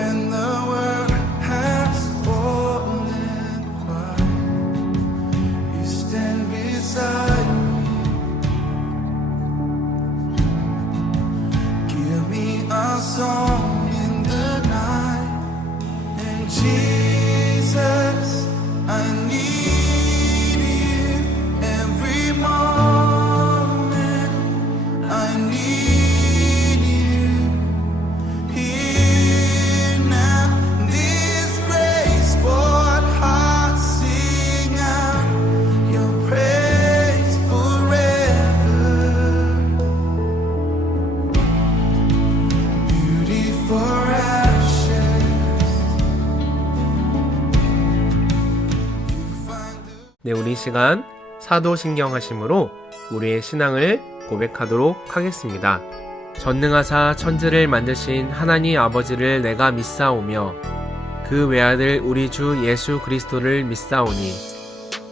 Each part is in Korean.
when the world has fallen quiet, you stand beside me. Give me a song in the night, and Jesus, I need you every moment. I need you here now. This graceful heart sing out your praise forever. Beauty for ashes. You find the 네, 우리 시간 사도신경하심으로 우리의 신앙을 고백하도록 하겠습니다. 전능하사 천지를 만드신 하나님 아버지를 내가 믿사오며 그 외아들 우리 주 예수 그리스도를 믿사오니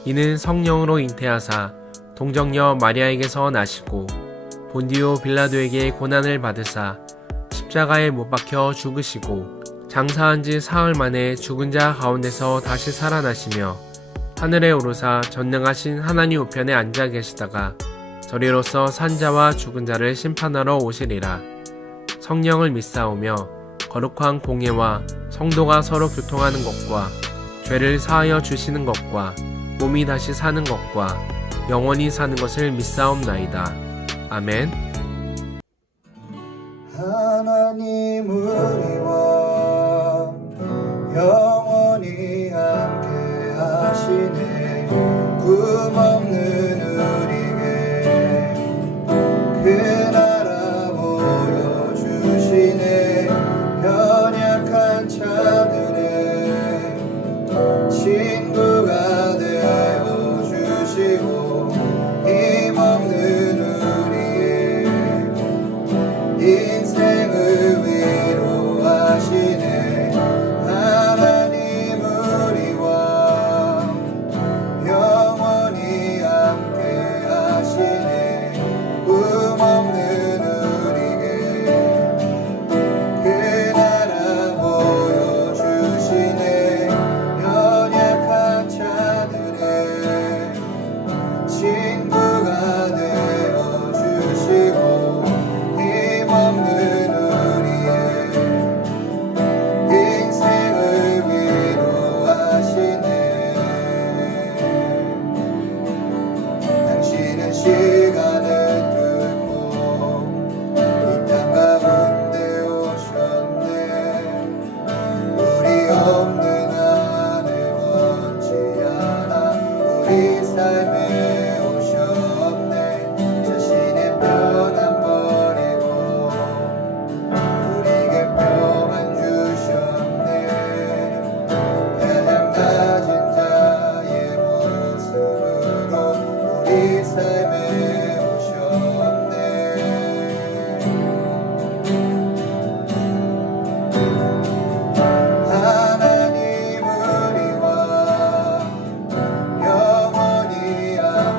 이는 성령으로 잉태하사 동정녀 마리아에게서 나시고 본디오 빌라도에게 고난을 받으사 십자가에 못 박혀 죽으시고 장사한 지 사흘 만에 죽은 자 가운데서 다시 살아나시며 하늘에 오르사 전능하신 하나님 우편에 앉아 계시다가 저리로서 산자와 죽은 자를 심판하러 오시리라. 성령을 믿사오며 거룩한 공예와 성도가 서로 교통하는 것과 죄를 사하여 주시는 것과 몸이 다시 사는 것과 영원히 사는 것을 믿사옵나이다. 아멘. 하나님 우리와 영원히 함께 하시네. 꿈없는 우리에게 그 나라 보여주시네. 연약한 자들의 친구가 되어주시고 힘없는 우리의 인생을 위로하시네. 하나님 우리와 영원히 함께 하시네. 꿈없는 우리에게 그 나라 보여주시네. 연약한 자들의 친구가 되어주시고 힘없는 우리의 인생을 위로하시네. 당신은 시간을 뚫고 이 땅 가운데 오셨네. 우리 없는 안에 먼지 하나 우리 삶에 오셨네. 자신의 편안 버리고 우리에게 평안 주셨네. 가장 낮은 자의 모습으로 우리 삶에 오셨네. 하나님 우리와 영원히 함께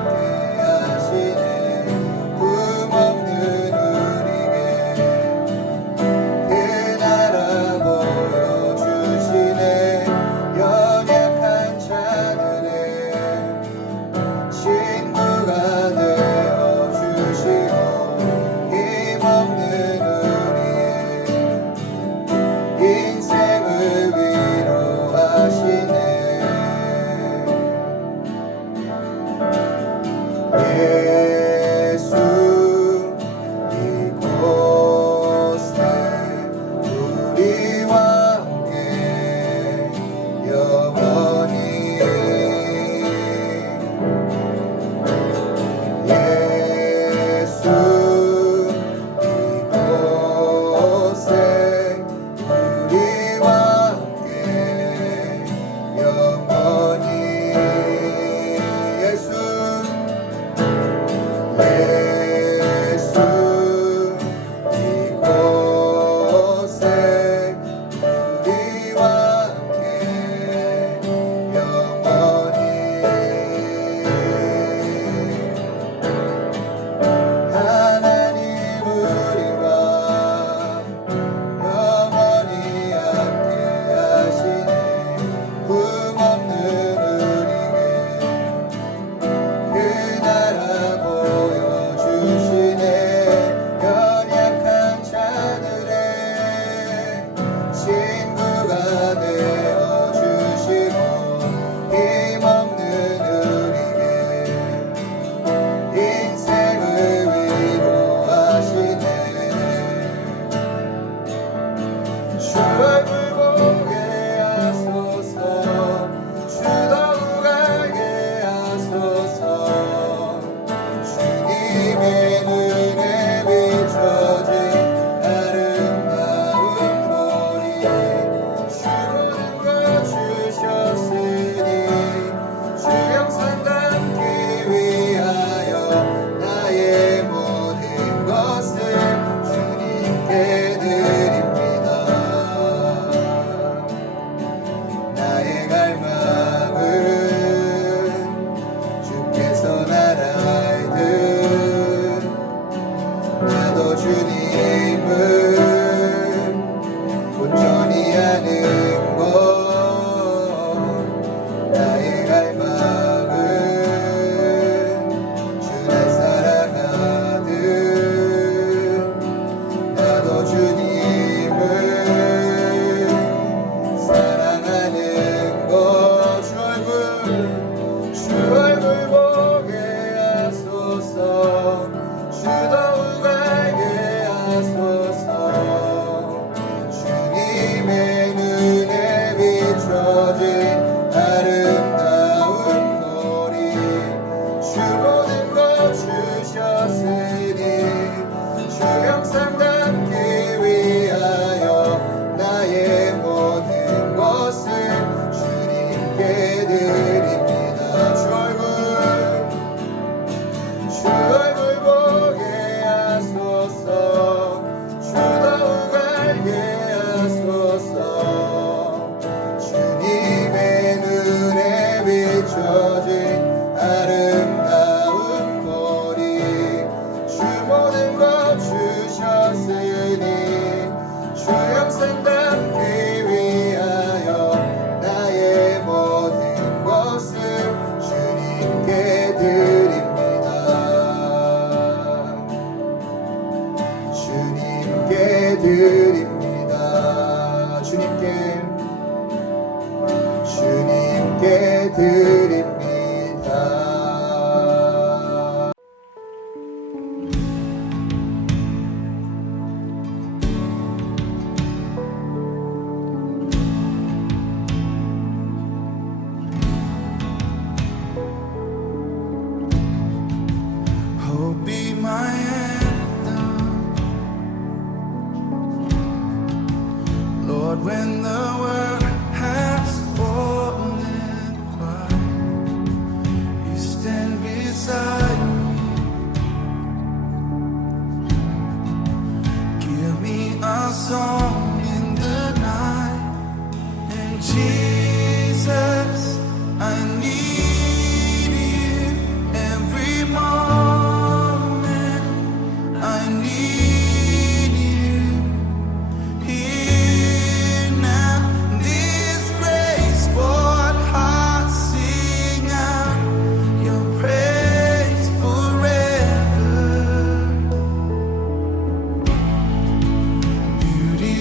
얼굴 보게 하소서 주 더욱 알게 하소서 주님의 눈에 비춰진 아름다운 거리 주 모든 것 주셨으니 주 형상 닮기 위하여 나의 모든 것을 주님께 드립니다. 주 얼굴 보게 하소서 주 더욱 알게 하소서 주님의 눈에 비춰진 아름다운 거리 주 모든 것 주셨으니 주 형상 닮기 위하여 나의 모든 것을 주님께 드립니다. 주님께 드립니다. 주님께 드립니다. Hope be my anthem, Lord, when the world has fallen quiet, you stand beside me. Give me a song in the night, and Jesus, I need you every moment. I need you here now. This graceful heart sing out your praise forever. Beauty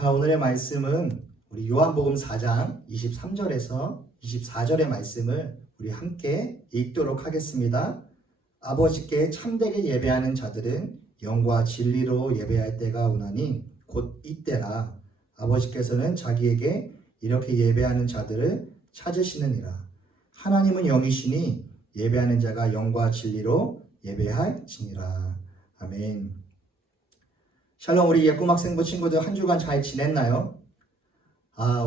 자, 오늘의 말씀은 우리 요한복음 4장 23절에서 24절의 말씀을 우리 함께 읽도록 하겠습니다. 아버지께 참되게 예배하는 자들은 영과 진리로 예배할 때가 오나니 곧 이때라. 아버지께서는 자기에게 이렇게 예배하는 자들을 찾으시느니라. 하나님은 영이시니 예배하는 자가 영과 진리로 예배할지니라. 아멘. 샬롬, 우리 예꿈학생부 친구들 한 주간 잘 지냈나요?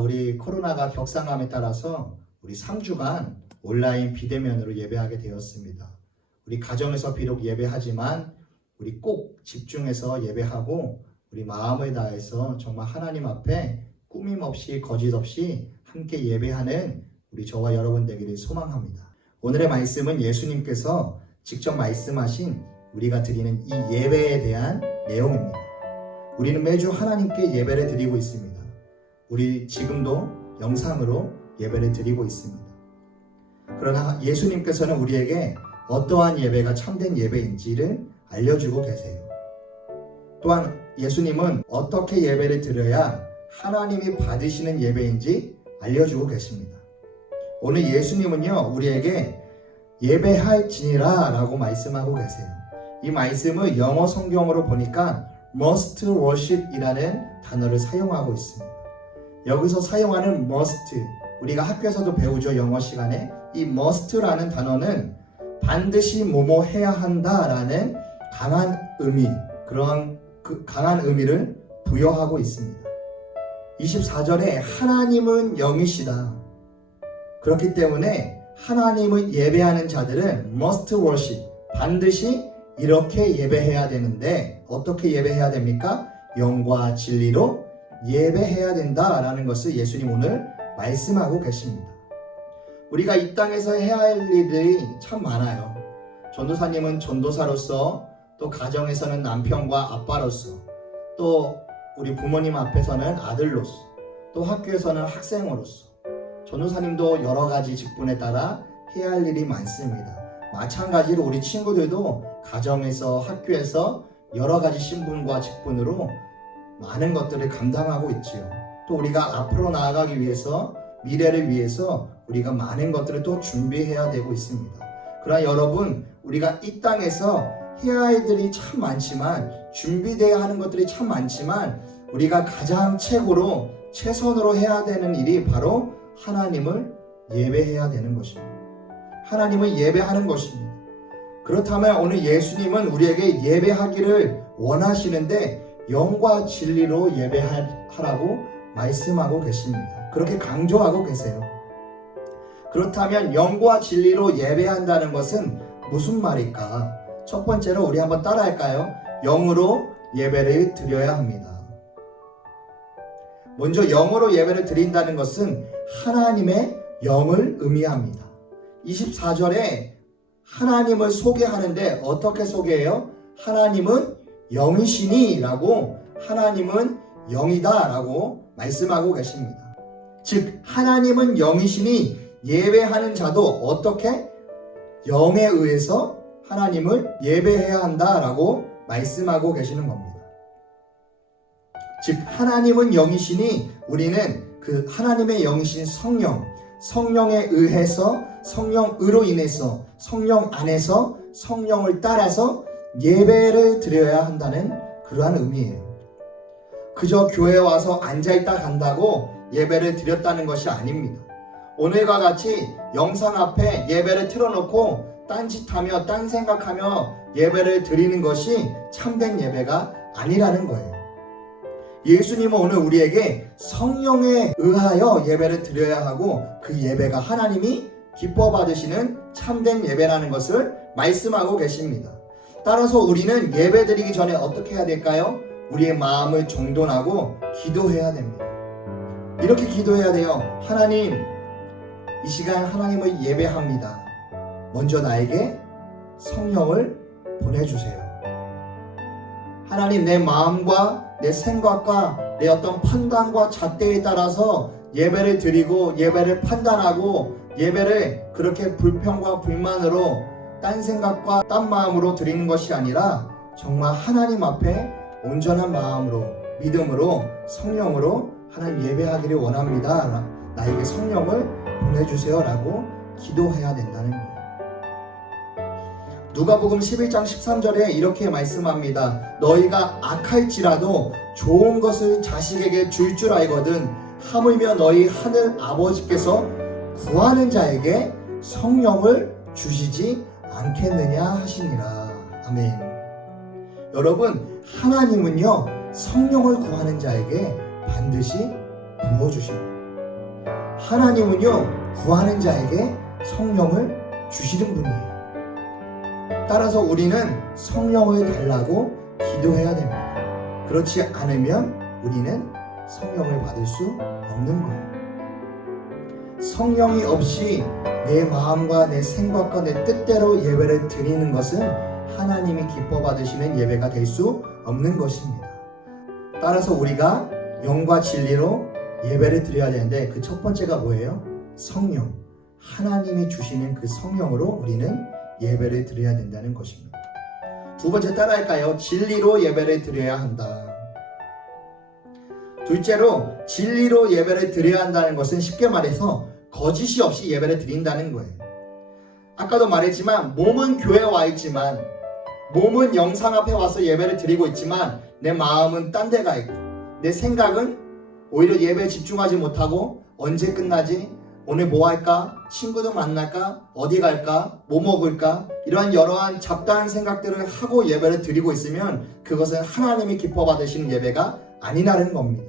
우리 코로나가 격상함에 따라서 우리 3주간 온라인 비대면으로 예배하게 되었습니다. 우리 가정에서 비록 예배하지만 우리 꼭 집중해서 예배하고 우리 마음을 다해서 정말 하나님 앞에 꾸밈 없이 거짓 없이 함께 예배하는 우리 저와 여러분 되기를 소망합니다. 오늘의 말씀은 예수님께서 직접 말씀하신 우리가 드리는 이 예배에 대한 내용입니다. 우리는 매주 하나님께 예배를 드리고 있습니다. 우리 지금도 영상으로 예배를 드리고 있습니다. 그러나 예수님께서는 우리에게 어떠한 예배가 참된 예배인지를 알려주고 계세요. 또한 예수님은 어떻게 예배를 드려야 하나님이 받으시는 예배인지 알려주고 계십니다. 오늘 예수님은요, 우리에게 예배할지니라 라고 말씀하고 계세요. 이 말씀을 영어 성경으로 보니까 must worship 이라는 단어를 사용하고 있습니다. 여기서 사용하는 must, 우리가 학교에서도 배우죠. 영어 시간에. 이 must라는 단어는 반드시 뭐뭐 해야 한다라는 강한 의미, 그런 강한 의미를 부여하고 있습니다. 24절에 하나님은 영이시다. 그렇기 때문에 하나님을 예배하는 자들은 must worship, 반드시 이렇게 예배해야 되는데 어떻게 예배해야 됩니까? 영과 진리로 예배해야 된다라는 것을 예수님 오늘 말씀하고 계십니다. 우리가 이 땅에서 해야 할 일들이 참 많아요. 전도사님은 전도사로서, 또 가정에서는 남편과 아빠로서, 또 우리 부모님 앞에서는 아들로서, 또 학교에서는 학생으로서, 전도사님도 여러 가지 직분에 따라 해야 할 일이 많습니다. 마찬가지로 우리 친구들도 가정에서, 학교에서 여러 가지 신분과 직분으로 많은 것들을 감당하고 있지요. 또 우리가 앞으로 나아가기 위해서, 미래를 위해서 우리가 많은 것들을 또 준비해야 되고 있습니다. 그러나 여러분, 우리가 이 땅에서 해야 할 일이 참 많지만, 준비되어야 하는 것들이 참 많지만, 우리가 가장 최선으로 해야 되는 일이 바로 하나님을 예배해야 되는 것입니다. 하나님을 예배하는 것입니다. 그렇다면 오늘 예수님은 우리에게 예배하기를 원하시는데 영과 진리로 예배하라고 말씀하고 계십니다. 그렇게 강조하고 계세요. 그렇다면 영과 진리로 예배한다는 것은 무슨 말일까? 첫 번째로 우리 한번 따라할까요? 영으로 예배를 드려야 합니다. 먼저 영으로 예배를 드린다는 것은 하나님의 영을 의미합니다. 24절에 하나님을 소개하는데 어떻게 소개해요? 하나님은 영이시니 라고, 하나님은 영이다 라고 말씀하고 계십니다. 즉 하나님은 영이시니 예배하는 자도 어떻게? 영에 의해서 하나님을 예배해야 한다 라고 말씀하고 계시는 겁니다. 즉 하나님은 영이시니 우리는 그 하나님의 영이신 성령에 의해서, 성령으로 인해서, 성령 안에서 성령을 따라서 예배를 드려야 한다는 그러한 의미예요. 그저 교회에 와서 앉아있다 간다고 예배를 드렸다는 것이 아닙니다. 오늘과 같이 영상 앞에 예배를 틀어놓고 딴짓하며 딴 생각하며 예배를 드리는 것이 참된 예배가 아니라는 거예요. 예수님은 오늘 우리에게 성령에 의하여 예배를 드려야 하고, 그 예배가 하나님이 기뻐 받으시는 참된 예배라는 것을 말씀하고 계십니다. 따라서 우리는 예배 드리기 전에 어떻게 해야 될까요? 우리의 마음을 정돈하고 기도해야 됩니다. 이렇게 기도해야 돼요. 하나님, 이 시간 하나님을 예배합니다. 먼저 나에게 성령을 보내주세요. 하나님, 내 마음과 내 생각과 내 어떤 판단과 잣대에 따라서 예배를 드리고 예배를 판단하고 예배를 그렇게 불평과 불만으로 딴 생각과 딴 마음으로 드리는 것이 아니라 정말 하나님 앞에 온전한 마음으로 믿음으로 성령으로 하나님 예배하기를 원합니다. 나에게 성령을 보내주세요 라고 기도해야 된다는 거예요. 누가복음 11장 13절에 이렇게 말씀합니다. 너희가 악할지라도 좋은 것을 자식에게 줄 줄 알거든 하물며 너희 하늘 아버지께서 구하는 자에게 성령을 주시지 않겠느냐 하시니라. 아멘. 여러분, 하나님은요 성령을 구하는 자에게 반드시 부어주십니다. 하나님은요 구하는 자에게 성령을 주시는 분이에요. 따라서 우리는 성령을 달라고 기도해야 됩니다. 그렇지 않으면 우리는 성령을 받을 수 없는 거예요. 성령이 없이 내 마음과 내 생각과 내 뜻대로 예배를 드리는 것은 하나님이 기뻐 받으시는 예배가 될 수 없는 것입니다. 따라서 우리가 영과 진리로 예배를 드려야 되는데 그 첫 번째가 뭐예요? 성령. 하나님이 주시는 그 성령으로 우리는 예배를 드려야 된다는 것입니다. 두 번째 따라할까요? 진리로 예배를 드려야 한다. 둘째로 진리로 예배를 드려야 한다는 것은 쉽게 말해서 거짓이 없이 예배를 드린다는 거예요. 아까도 말했지만 몸은 교회에 와 있지만 몸은 영상 앞에 와서 예배를 드리고 있지만 내 마음은 딴 데 가 있고 내 생각은 오히려 예배에 집중하지 못하고 언제 끝나지? 오늘 뭐 할까? 친구들 만날까? 어디 갈까? 뭐 먹을까? 이러한 여러한 잡다한 생각들을 하고 예배를 드리고 있으면 그것은 하나님이 기뻐 받으시는 예배가 아니라는 겁니다.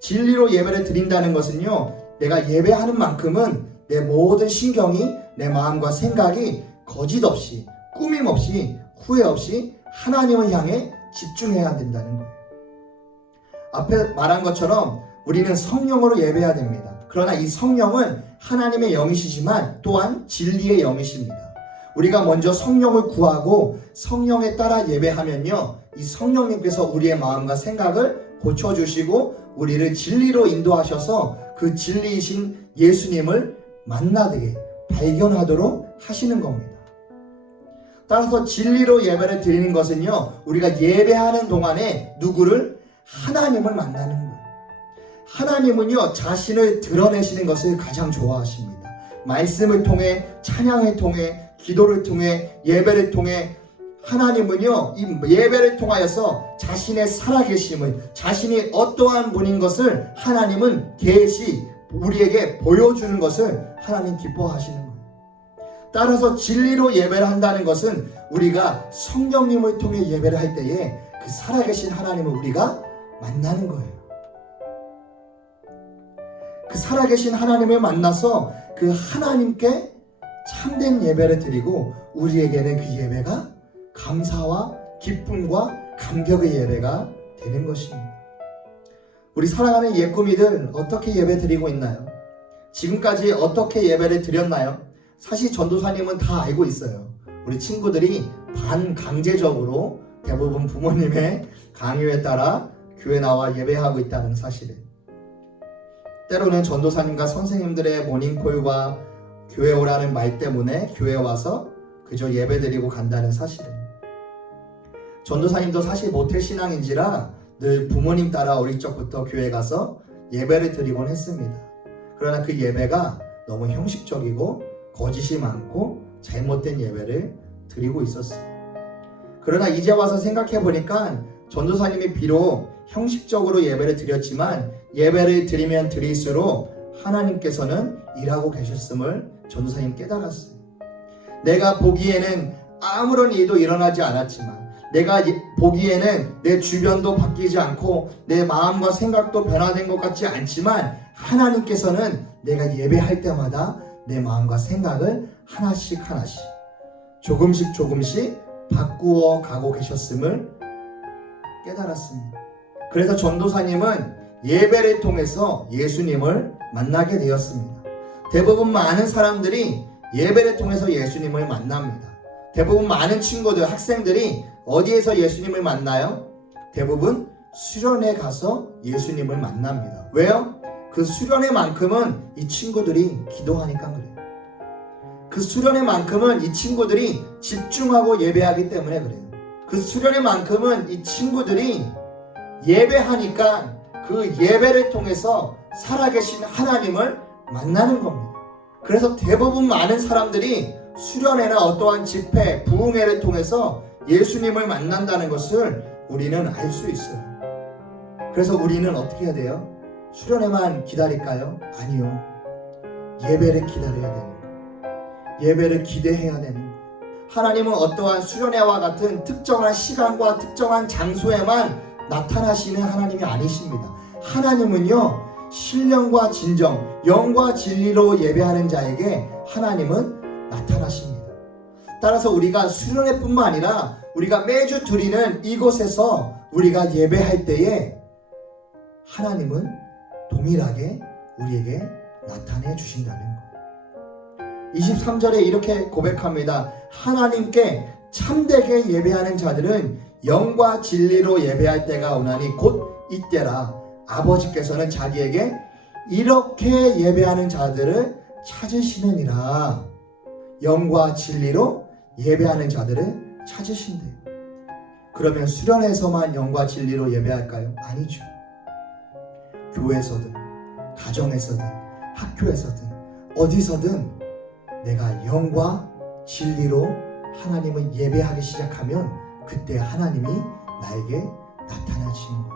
진리로 예배를 드린다는 것은요, 내가 예배하는 만큼은 내 모든 신경이, 내 마음과 생각이 거짓 없이, 꾸밈 없이, 후회 없이 하나님을 향해 집중해야 된다는 거예요. 앞에 말한 것처럼 우리는 성령으로 예배해야 됩니다. 그러나 이 성령은 하나님의 영이시지만 또한 진리의 영이십니다. 우리가 먼저 성령을 구하고 성령에 따라 예배하면요, 이 성령님께서 우리의 마음과 생각을 고쳐주시고 우리를 진리로 인도하셔서 그 진리이신 예수님을 만나게 발견하도록 하시는 겁니다. 따라서 진리로 예배를 드리는 것은요, 우리가 예배하는 동안에 누구를? 하나님을 만나는 거예요. 하나님은요, 자신을 드러내시는 것을 가장 좋아하십니다. 말씀을 통해, 찬양을 통해, 기도를 통해, 예배를 통해 하나님은요, 이 예배를 통하여서 자신의 살아계심을, 자신이 어떠한 분인 것을 하나님은 계시 우리에게 보여주는 것을 하나님 기뻐하시는 거예요. 따라서 진리로 예배를 한다는 것은 우리가 성령님을 통해 예배를 할 때에 그 살아계신 하나님을 우리가 만나는 거예요. 그 살아계신 하나님을 만나서 그 하나님께 참된 예배를 드리고 우리에게는 그 예배가 감사와 기쁨과 감격의 예배가 되는 것입니다. 우리 사랑하는 예꾸미들 어떻게 예배 드리고 있나요? 지금까지 어떻게 예배를 드렸나요? 사실 전도사님은 다 알고 있어요. 우리 친구들이 반강제적으로 대부분 부모님의 강요에 따라 교회 나와 예배하고 있다는 사실을. 때로는 전도사님과 선생님들의 모닝콜과 교회 오라는 말 때문에 교회에 와서 그저 예배 드리고 간다는 사실을. 전도사님도 사실 모태신앙인지라 늘 부모님 따라 어릴 적부터 교회 가서 예배를 드리곤 했습니다. 그러나 그 예배가 너무 형식적이고 거짓이 많고 잘못된 예배를 드리고 있었어요. 그러나 이제 와서 생각해 보니까 전도사님이 비록 형식적으로 예배를 드렸지만 예배를 드리면 드릴수록 하나님께서는 일하고 계셨음을 전도사님 깨달았어요. 내가 보기에는 아무런 일도 일어나지 않았지만, 내가 보기에는 내 주변도 바뀌지 않고 내 마음과 생각도 변화된 것 같지 않지만 하나님께서는 내가 예배할 때마다 내 마음과 생각을 하나씩 조금씩 바꾸어 가고 계셨음을 깨달았습니다. 그래서 전도사님은 예배를 통해서 예수님을 만나게 되었습니다. 대부분 많은 사람들이 예배를 통해서 예수님을 만납니다. 대부분 많은 친구들, 학생들이 어디에서 예수님을 만나요? 대부분 수련회 가서 예수님을 만납니다. 왜요? 그 수련회만큼은 이 친구들이 기도하니까 그래요. 그 수련회만큼은 이 친구들이 집중하고 예배하기 때문에 그래요. 그 수련회만큼은 이 친구들이 예배하니까 그 예배를 통해서 살아계신 하나님을 만나는 겁니다. 그래서 대부분 많은 사람들이 수련회나 어떠한 집회, 부흥회를 통해서 예수님을 만난다는 것을 우리는 알 수 있어요. 그래서 우리는 어떻게 해야 돼요? 수련회만 기다릴까요? 아니요. 예배를 기다려야 되는 거예요. 예배를 기대해야 되는 거예요. 하나님은 어떠한 수련회와 같은 특정한 시간과 특정한 장소에만 나타나시는 하나님이 아니십니다. 하나님은요, 신령과 진정, 영과 진리로 예배하는 자에게 하나님은 나타나십니다. 따라서 우리가 수련회뿐만 아니라 우리가 매주 드리는 이곳에서 우리가 예배할 때에 하나님은 동일하게 우리에게 나타내 주신다는 거예요. 23절에 이렇게 고백합니다. 하나님께 참되게 예배하는 자들은 영과 진리로 예배할 때가 오나니 곧 이때라. 아버지께서는 자기에게 이렇게 예배하는 자들을 찾으시느니라. 영과 진리로 예배하는 자들을 찾으신대요. 그러면 수련회에서만 영과 진리로 예배할까요? 아니죠. 교회에서든 가정에서든 학교에서든 어디서든 내가 영과 진리로 하나님을 예배하기 시작하면 그때 하나님이 나에게 나타나시는 거예요.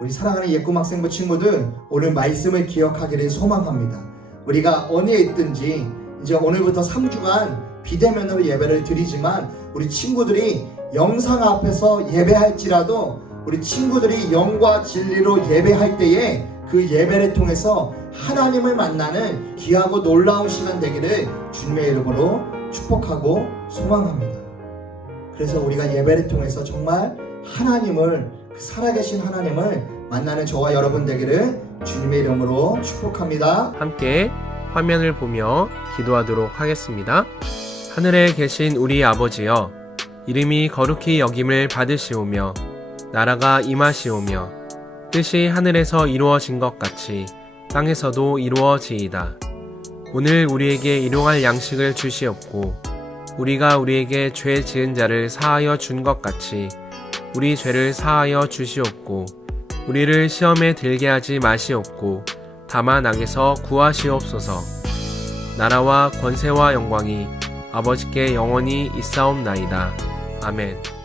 우리 사랑하는 예꿈학생부 친구들, 오늘 말씀을 기억하기를 소망합니다. 우리가 어디에 있든지 이제 오늘부터 3주간 비대면으로 예배를 드리지만 우리 친구들이 영상 앞에서 예배할지라도 우리 친구들이 영과 진리로 예배할 때에 그 예배를 통해서 하나님을 만나는 귀하고 놀라운 시간 되기를 주님의 이름으로 축복하고 소망합니다. 그래서 우리가 예배를 통해서 정말 하나님을, 그 살아계신 하나님을 만나는 저와 여러분 되기를 주님의 이름으로 축복합니다. 함께 화면을 보며 기도하도록 하겠습니다. 하늘에 계신 우리 아버지여, 이름이 거룩히 여김을 받으시오며 나라가 임하시오며 뜻이 하늘에서 이루어진 것 같이 땅에서도 이루어지이다. 오늘 우리에게 일용할 양식을 주시옵고 우리가 우리에게 죄 지은 자를 사하여 준 것 같이 우리 죄를 사하여 주시옵고 우리를 시험에 들게 하지 마시옵고 다만 악에서 구하시옵소서. 나라와 권세와 영광이 아버지께 영원히 있사옵나이다. 아멘.